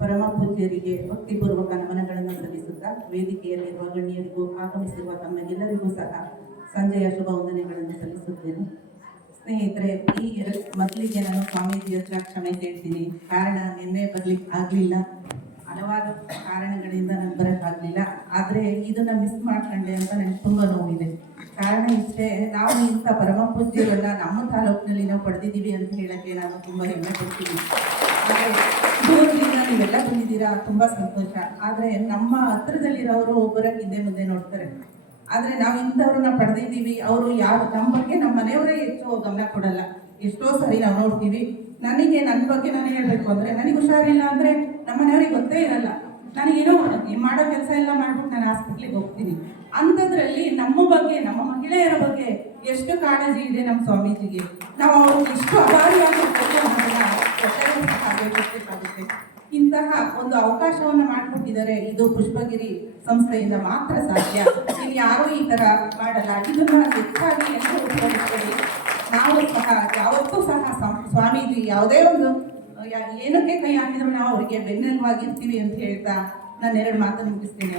ಪರಮ ಪೂಜ್ಯರಿಗೆ ಭಕ್ತಿಪೂರ್ವಕ ನಮನಗಳನ್ನು ಸಲ್ಲಿಸುತ್ತಾ ವೇದಿಕೆಯಲ್ಲಿರುವ ಗಣ್ಯರಿಗೂ ಆಗಮಿಸಿರುವ ತಮ್ಮೆಲ್ಲರಿಗೂ ಸಹ ಸಂಜೆಯ ಶುಭ ವಂದನೆಗಳನ್ನು ಸಲ್ಲಿಸುತ್ತೇನೆ. ಸ್ನೇಹಿತರೆ, ಮೊದಲಿಗೆ ನಾನು ಸ್ವಾಮೀಜಿ ಹತ್ರ ಕ್ಷಮೆ ಕೇಳ್ತೀನಿ. ಕಾರಣ ನಿನ್ನೆ ಬರ್ಲಿಕ್ಕೆ ಆಗಲಿಲ್ಲ, ಹಲವಾರು ಕಾರಣಗಳಿಂದ ನಾನು ಬರೋಕ್ಕಾಗಲಿಲ್ಲ. ಆದರೆ ಇದನ್ನು ಮಿಸ್ ಮಾಡ್ಕೊಂಡೆ ಅಂತ ನನಗೆ ತುಂಬ ನೋವಿದೆ. ಕಾರಣ ಇಷ್ಟೇ, ನಾವು ಇಂಥ ಪರಮ ಪೂಜ್ಯರನ್ನ ನಮ್ಮ ತಾಲೂಕಿನಲ್ಲಿ ನಾವು ಪಡೆದಿದ್ದೀವಿ ಅಂತ ಹೇಳೋಕ್ಕೆ ನಾನು ತುಂಬ ಹೆಮ್ಮೆ ಪಡ್ತೀನಿ. ಆದರೆ ದೂರದಿಂದ ನೀವೆಲ್ಲ ಬಂದಿದ್ದೀರಾ, ತುಂಬ ಸಂತೋಷ. ಆದರೆ ನಮ್ಮ ಹತ್ರದಲ್ಲಿರೋರು ಬರೋಕ್ಕೆ ಹಿಂದೆ ಮುಂದೆ ನೋಡ್ತಾರೆ. ಆದರೆ ನಾವು ಇಂಥವ್ರನ್ನ ಪಡೆದಿದ್ದೀವಿ, ಅವರು ಯಾರು ನಮ್ಮ ಬಗ್ಗೆ ನಮ್ಮ ಮನೆಯವರೇ ಹೆಚ್ಚು ಗಮನ ಕೊಡಲ್ಲ. ಎಷ್ಟೋ ಸರಿ ನಾವು ನೋಡ್ತೀವಿ. ನನ್ನ ಬಗ್ಗೆ ನಾನು ಹೇಳಬೇಕು ಅಂದರೆ, ನನಗೆ ಹುಷಾರಿಲ್ಲ ಅಂದರೆ ನಮ್ಮ ಮನೆಯವ್ರಿಗೆ ಗೊತ್ತೇ ಇರಲ್ಲ. ನನಗೇನೋ ಮಾಡೋ ಕೆಲಸ ಎಲ್ಲ ಮಾಡ್ಬಿಟ್ಟು ನಾನು ಹಾಸ್ಪಿಟ್ಲಿಗೆ ಹೋಗ್ತೀನಿ. ಅಂಥದ್ರಲ್ಲಿ ನಮ್ಮ ಬಗ್ಗೆ, ನಮ್ಮ ಮಹಿಳೆಯರ ಬಗ್ಗೆ ಎಷ್ಟು ಕಾಳಜಿ ಇದೆ ನಮ್ಮ ಸ್ವಾಮೀಜಿಗೆ. ನಾವು ಅವ್ರಿಗೆ ಇಷ್ಟು ಅಭಾರಿಯಾಗಿ ಬೇಕಾಗುತ್ತೆ. ಇಂತಹ ಒಂದು ಅವಕಾಶವನ್ನು ಮಾಡಿಕೊಟ್ಟಿದ್ದಾರೆ. ಇದು ಪುಷ್ಪಗಿರಿ ಸಂಸ್ಥೆಯಿಂದ ಮಾತ್ರ ಸಾಧ್ಯ. ಇಲ್ಲಿ ಯಾರೂ ಈ ಥರ ಮಾಡಲ್ಲ. ಇದನ್ನ ಹೆಚ್ಚಾಗಿ ಎಲ್ಲರೂ ಉಪಯೋಗಿಸ್ಕೊಳ್ಳಿ. ನಾವು ಸಹ ಯಾವತ್ತೂ ಸಹ ಸ್ವಾಮೀಜಿ ಯಾವುದೇ ಒಂದು ಏನಕ್ಕೆ ಕೈ ಹಾಕಿದ್ರು ನಾವು ಅವರಿಗೆ ಬೆನ್ನೆಲುಬಾಗಿರ್ತೀವಿ ಅಂತ ಹೇಳ್ತಾ ನಾನು 2 ಮಾತನ್ನು ಮುಗಿಸ್ತೇನೆ.